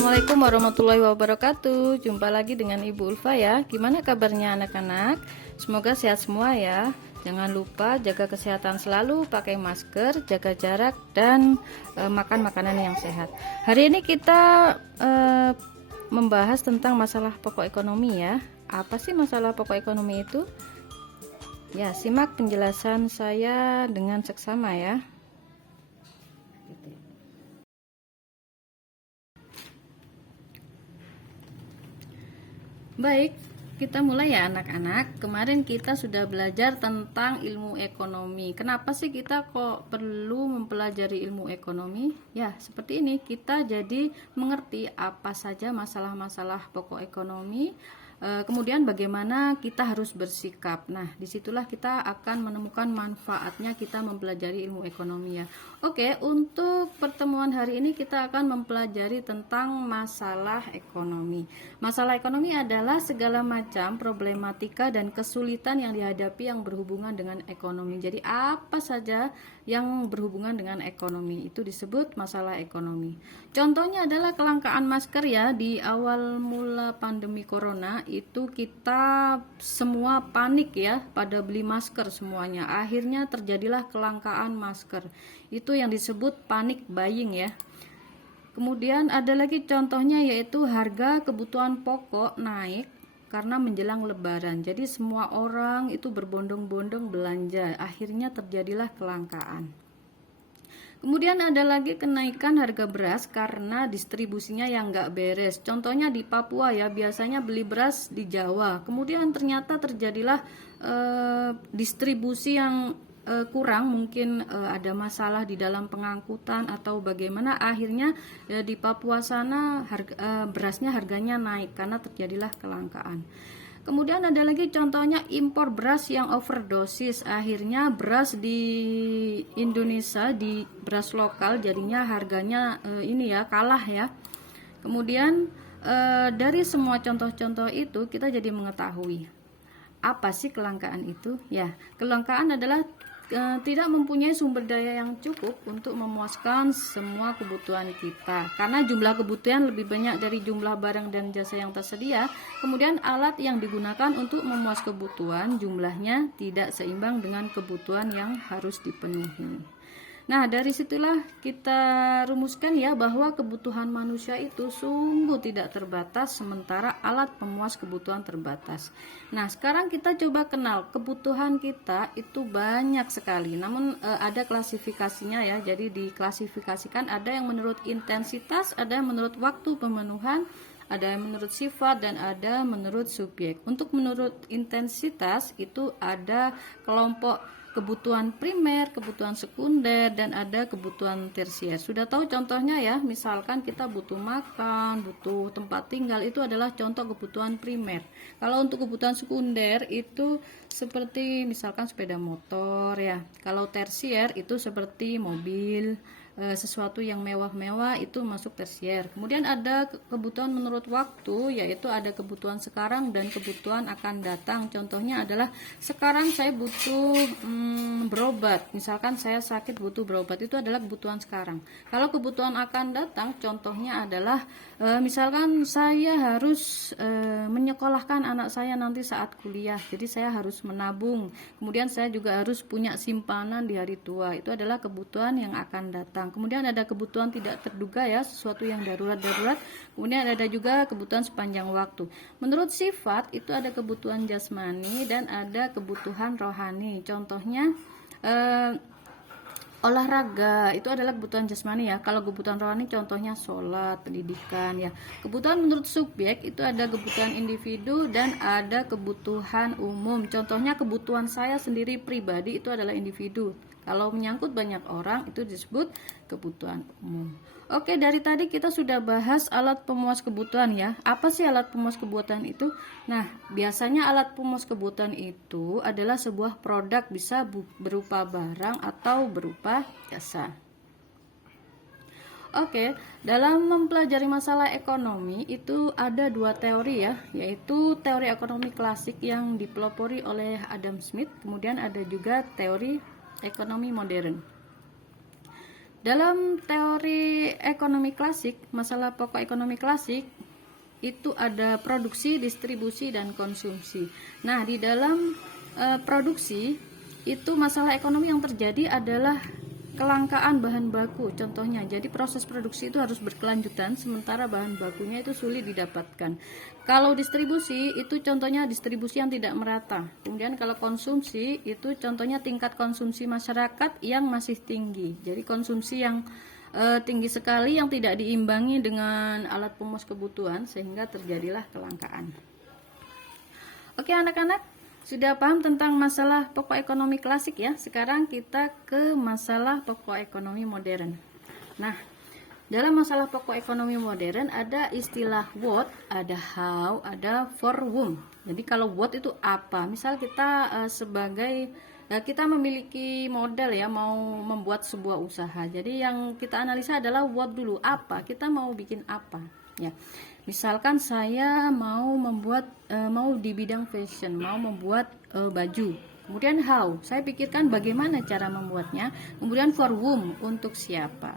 Assalamualaikum warahmatullahi wabarakatuh. Jumpa lagi dengan Ibu Ulfa ya. Gimana kabarnya anak-anak? Semoga sehat semua ya. Jangan lupa jaga kesehatan selalu, pakai masker, jaga jarak, dan makan makanan yang sehat. Hari ini kita membahas tentang masalah pokok ekonomi ya. Apa sih masalah pokok ekonomi itu? Ya, simak penjelasan saya dengan seksama ya. Baik, kita mulai ya anak-anak. Kemarin kita sudah belajar tentang ilmu ekonomi. Kenapa sih kita kok perlu mempelajari ilmu ekonomi? Ya, seperti ini. Kita jadi mengerti apa saja masalah-masalah pokok ekonomi. Kemudian bagaimana kita harus bersikap. Nah, disitulah kita akan menemukan manfaatnya kita mempelajari ilmu ekonomi ya. Oke, untuk pertemuan hari ini kita akan mempelajari tentang masalah ekonomi. Masalah ekonomi adalah segala macam problematika dan kesulitan yang dihadapi yang berhubungan dengan ekonomi. Jadi apa saja yang berhubungan dengan ekonomi itu disebut masalah ekonomi. Contohnya adalah kelangkaan masker ya. Di awal mula pandemi corona itu kita semua panik ya pada beli masker semuanya. Akhirnya terjadilah kelangkaan masker. Itu yang disebut panic buying ya. Kemudian ada lagi contohnya yaitu harga kebutuhan pokok naik karena menjelang lebaran. Jadi semua orang itu berbondong-bondong belanja. Akhirnya terjadilah kelangkaan. Kemudian ada lagi kenaikan harga beras karena distribusinya yang nggak beres. Contohnya di Papua ya, biasanya beli beras di Jawa. Kemudian ternyata terjadilah distribusi yang kurang, mungkin ada masalah di dalam pengangkutan atau bagaimana, akhirnya di Papua sana berasnya harganya naik karena terjadilah kelangkaan. Kemudian ada lagi contohnya impor beras yang overdosis, akhirnya beras di Indonesia, di beras lokal jadinya harganya ini ya kalah ya. Kemudian dari semua contoh-contoh itu kita jadi mengetahui apa sih kelangkaan itu? Ya, kelangkaan adalah tidak mempunyai sumber daya yang cukup untuk memuaskan semua kebutuhan kita. Karena jumlah kebutuhan lebih banyak dari jumlah barang dan jasa yang tersedia, kemudian alat yang digunakan untuk memuas kebutuhan jumlahnya tidak seimbang dengan kebutuhan yang harus dipenuhi. Nah, dari situlah kita rumuskan ya bahwa kebutuhan manusia itu sungguh tidak terbatas sementara alat pemuas kebutuhan terbatas. Nah, sekarang kita coba kenal kebutuhan kita itu banyak sekali. Namun ada klasifikasinya ya. Jadi diklasifikasikan ada yang menurut intensitas, ada yang menurut waktu pemenuhan, ada yang menurut sifat, dan ada menurut subjek. Untuk menurut intensitas itu ada kelompok kebutuhan primer, kebutuhan sekunder, dan ada kebutuhan tersier. Sudah tahu contohnya ya, misalkan kita butuh makan, butuh tempat tinggal, itu adalah contoh kebutuhan primer. Kalau untuk kebutuhan sekunder itu seperti misalkan sepeda motor ya. Kalau tersier itu seperti mobil, sesuatu yang mewah-mewah itu masuk tersier. Kemudian ada kebutuhan menurut waktu, yaitu ada kebutuhan sekarang dan kebutuhan akan datang. Contohnya adalah sekarang saya butuh berobat, misalkan saya sakit butuh berobat, itu adalah kebutuhan sekarang. Kalau kebutuhan akan datang, contohnya adalah misalkan saya harus menyekolahkan anak saya nanti saat kuliah, jadi saya harus menabung. Kemudian saya juga harus punya simpanan di hari tua, itu adalah kebutuhan yang akan datang. Kemudian ada kebutuhan tidak terduga ya, sesuatu yang darurat. Kemudian ada juga kebutuhan sepanjang waktu. Menurut sifat itu ada kebutuhan jasmani dan ada kebutuhan rohani. Contohnya olahraga itu adalah kebutuhan jasmani ya. Kalau kebutuhan rohani contohnya sholat, pendidikan ya. Kebutuhan menurut subjek itu ada kebutuhan individu dan ada kebutuhan umum. Contohnya kebutuhan saya sendiri pribadi itu adalah individu. Kalau menyangkut banyak orang itu disebut kebutuhan umum. Oke, dari tadi kita sudah bahas alat pemuas kebutuhan ya. Apa sih alat pemuas kebutuhan itu? Nah, biasanya alat pemuas kebutuhan itu adalah sebuah produk, bisa berupa barang atau berupa jasa. Oke, dalam mempelajari masalah ekonomi itu ada dua teori ya, yaitu teori ekonomi klasik yang dipelopori oleh Adam Smith, kemudian ada juga teori ekonomi modern. Dalam teori ekonomi klasik, masalah pokok ekonomi klasik itu ada produksi, distribusi, dan konsumsi. Nah, di dalam produksi itu masalah ekonomi yang terjadi adalah kelangkaan bahan baku. Contohnya, jadi proses produksi itu harus berkelanjutan sementara bahan bakunya itu sulit didapatkan. Kalau distribusi itu contohnya distribusi yang tidak merata. Kemudian kalau konsumsi itu contohnya tingkat konsumsi masyarakat yang masih tinggi. Jadi konsumsi yang tinggi sekali yang tidak diimbangi dengan alat pemuas kebutuhan sehingga terjadilah kelangkaan. Oke anak-anak, sudah paham tentang masalah pokok ekonomi klasik ya. Sekarang kita ke masalah pokok ekonomi modern. Nah, dalam masalah pokok ekonomi modern ada istilah what, ada how, ada for whom. Jadi kalau what itu apa? Misal kita kita memiliki modal ya, mau membuat sebuah usaha. Jadi yang kita analisa adalah what dulu, apa? Kita mau bikin apa? Ya. Misalkan saya mau mau di bidang fashion, mau membuat baju. Kemudian how, saya pikirkan bagaimana cara membuatnya. Kemudian for whom, untuk siapa.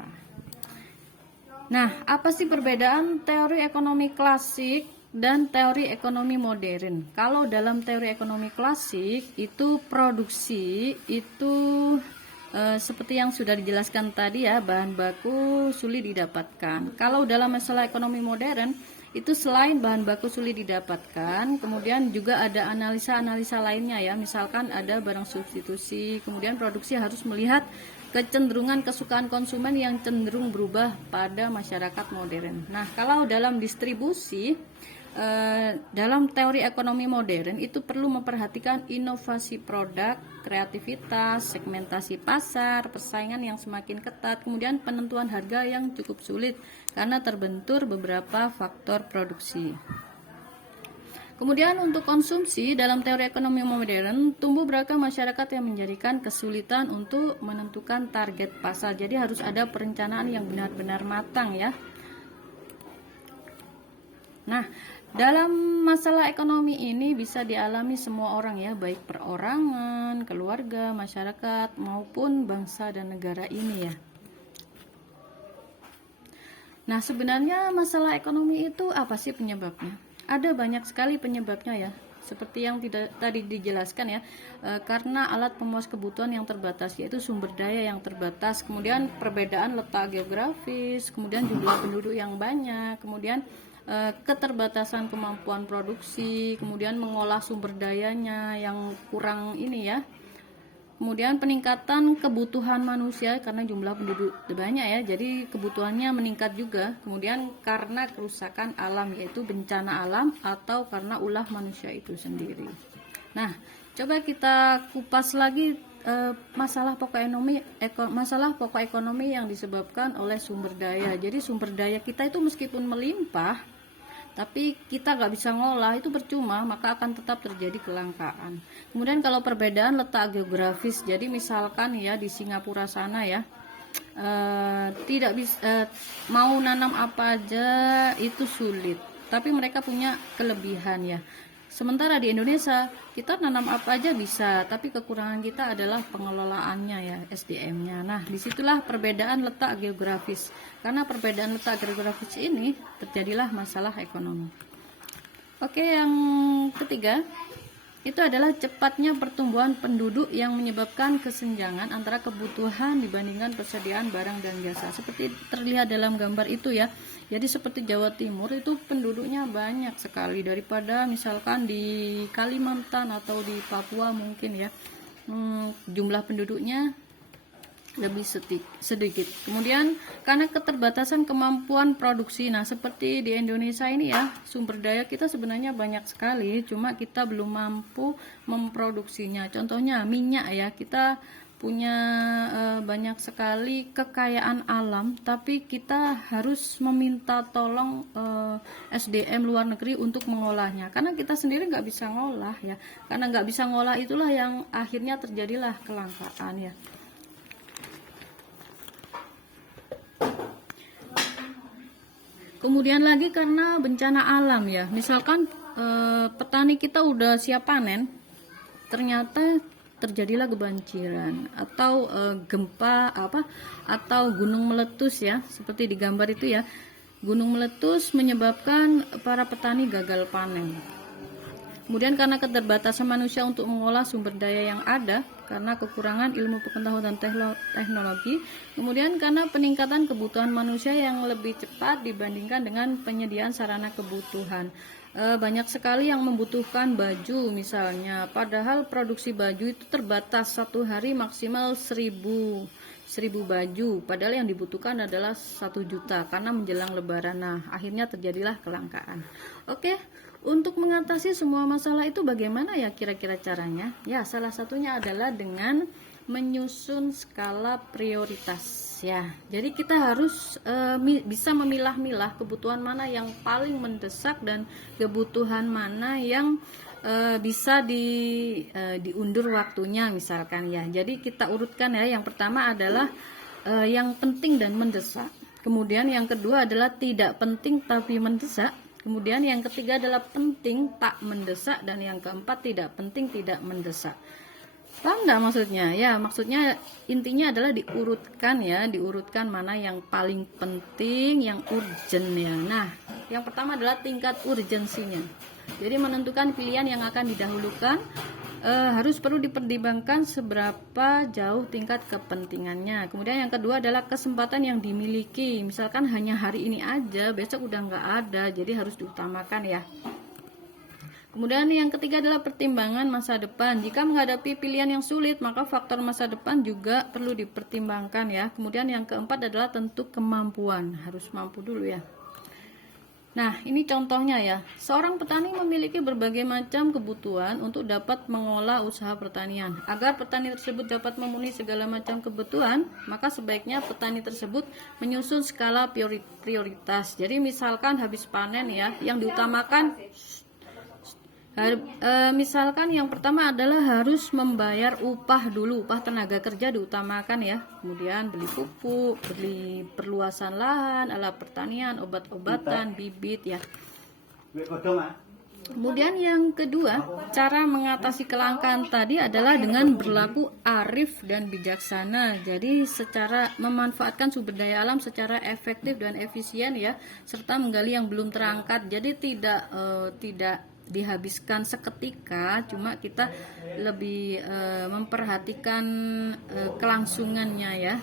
Nah, apa sih perbedaan teori ekonomi klasik dan teori ekonomi modern? Kalau dalam teori ekonomi klasik itu produksi itu seperti yang sudah dijelaskan tadi ya, bahan baku sulit didapatkan. Kalau dalam masalah ekonomi modern itu selain bahan baku sulit didapatkan, kemudian juga ada analisa-analisa lainnya ya. Misalkan ada barang substitusi, kemudian produksi harus melihat kecenderungan kesukaan konsumen yang cenderung berubah pada masyarakat modern. Nah, kalau dalam distribusi, dalam teori ekonomi modern itu perlu memperhatikan inovasi produk, kreativitas, segmentasi pasar, persaingan yang semakin ketat, kemudian penentuan harga yang cukup sulit karena terbentur beberapa faktor produksi. Kemudian untuk konsumsi dalam teori ekonomi modern, tumbuh beragam masyarakat yang menjadikan kesulitan untuk menentukan target pasar. Jadi harus ada perencanaan yang benar-benar matang ya. Nah, dalam masalah ekonomi ini bisa dialami semua orang ya, baik perorangan, keluarga, masyarakat, maupun bangsa dan negara ini ya. Nah, sebenarnya masalah ekonomi itu apa sih penyebabnya? Ada banyak sekali penyebabnya ya, seperti yang tadi dijelaskan ya, karena alat pemuas kebutuhan yang terbatas, yaitu sumber daya yang terbatas, kemudian perbedaan letak geografis, kemudian jumlah penduduk yang banyak, kemudian keterbatasan kemampuan produksi, kemudian mengolah sumber dayanya yang kurang ini ya. Kemudian peningkatan kebutuhan manusia karena jumlah penduduk banyak ya, jadi kebutuhannya meningkat juga. Kemudian karena kerusakan alam, yaitu bencana alam atau karena ulah manusia itu sendiri. Nah, coba kita kupas lagi masalah pokok ekonomi yang disebabkan oleh sumber daya. Jadi sumber daya kita itu meskipun melimpah, tapi kita nggak bisa ngolah, itu percuma, maka akan tetap terjadi kelangkaan. Kemudian kalau perbedaan letak geografis, jadi misalkan ya di Singapura sana ya, tidak bisa mau nanam apa aja itu sulit, tapi mereka punya kelebihan ya. Sementara di Indonesia kita nanam apa aja bisa, tapi kekurangan kita adalah pengelolaannya ya, SDM-nya. Nah, disitulah perbedaan letak geografis. Karena perbedaan letak geografis ini terjadilah masalah ekonomi. Oke, yang ketiga itu adalah cepatnya pertumbuhan penduduk yang menyebabkan kesenjangan antara kebutuhan dibandingkan persediaan barang dan jasa. Seperti terlihat dalam gambar itu ya. Jadi seperti Jawa Timur itu penduduknya banyak sekali daripada misalkan di Kalimantan atau di Papua mungkin ya. Jumlah penduduknya lebih sedikit. Kemudian karena keterbatasan kemampuan produksi, nah seperti di Indonesia ini ya, sumber daya kita sebenarnya banyak sekali, cuma kita belum mampu memproduksinya. Contohnya minyak ya, kita punya banyak sekali kekayaan alam, tapi kita harus meminta tolong SDM luar negeri untuk mengolahnya, karena kita sendiri nggak bisa ngolah ya. Karena nggak bisa ngolah itulah yang akhirnya terjadilah kelangkaan ya. Kemudian lagi karena bencana alam ya, misalkan petani kita udah siap panen, ternyata terjadilah kebanjiran atau gempa atau gunung meletus ya, seperti di gambar itu ya. Gunung meletus menyebabkan para petani gagal panen. Kemudian karena keterbatasan manusia untuk mengolah sumber daya yang ada, karena kekurangan ilmu pengetahuan dan teknologi, kemudian karena peningkatan kebutuhan manusia yang lebih cepat dibandingkan dengan penyediaan sarana kebutuhan. Banyak sekali yang membutuhkan baju misalnya, padahal produksi baju itu terbatas, satu hari maksimal 1000 baju, padahal yang dibutuhkan adalah 1 juta karena menjelang lebaran. Nah, akhirnya terjadilah kelangkaan. Oke, untuk mengatasi semua masalah itu bagaimana ya kira-kira caranya? Ya, salah satunya adalah dengan menyusun skala prioritas ya. Jadi kita harus bisa memilah-milah kebutuhan mana yang paling mendesak dan kebutuhan mana yang bisa diundur waktunya misalkan ya. Jadi kita urutkan ya. Yang pertama adalah yang penting dan mendesak. Kemudian yang kedua adalah tidak penting tapi mendesak. Kemudian yang ketiga adalah penting tak mendesak, dan yang keempat tidak penting tidak mendesak. Paham nggak maksudnya? Ya, maksudnya intinya adalah diurutkan ya, diurutkan mana yang paling penting, yang urgent ya. Nah, yang pertama adalah tingkat urgensinya. Jadi menentukan pilihan yang akan didahulukan harus perlu dipertimbangkan seberapa jauh tingkat kepentingannya. Kemudian yang kedua adalah kesempatan yang dimiliki. Misalkan hanya hari ini aja, besok udah nggak ada, jadi harus diutamakan ya. Kemudian yang ketiga adalah pertimbangan masa depan. Jika menghadapi pilihan yang sulit, maka faktor masa depan juga perlu dipertimbangkan ya. Kemudian yang keempat adalah tentu kemampuan. Harus mampu dulu ya. Nah, ini contohnya ya. Seorang petani memiliki berbagai macam kebutuhan untuk dapat mengolah usaha pertanian. Agar petani tersebut dapat memenuhi segala macam kebutuhan, maka sebaiknya petani tersebut menyusun skala prioritas. Jadi misalkan habis panen ya, yang diutamakan misalkan yang pertama adalah harus membayar upah dulu, upah tenaga kerja diutamakan ya. Kemudian beli pupuk, beli perluasan lahan, alat pertanian, obat-obatan, bibit ya. Kemudian yang kedua, cara mengatasi kelangkaan tadi adalah dengan berlaku arif dan bijaksana. Jadi secara memanfaatkan sumber daya alam secara efektif dan efisien ya, serta menggali yang belum terangkat. Jadi tidak dihabiskan seketika, cuma kita lebih memperhatikan kelangsungannya ya,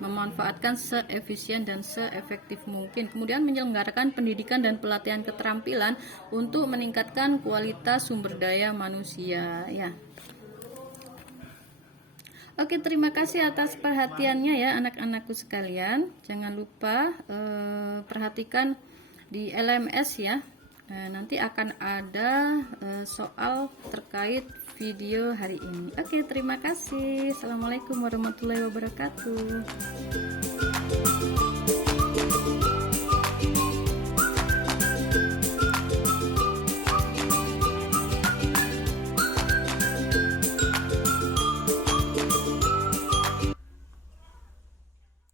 memanfaatkan seefisien dan seefektif mungkin. Kemudian menyelenggarakan pendidikan dan pelatihan keterampilan untuk meningkatkan kualitas sumber daya manusia ya. Oke, terima kasih atas perhatiannya ya anak-anakku sekalian. Jangan lupa perhatikan di LMS ya. Nanti akan ada soal terkait video hari ini. Oke, terima kasih. Assalamualaikum warahmatullahi wabarakatuh.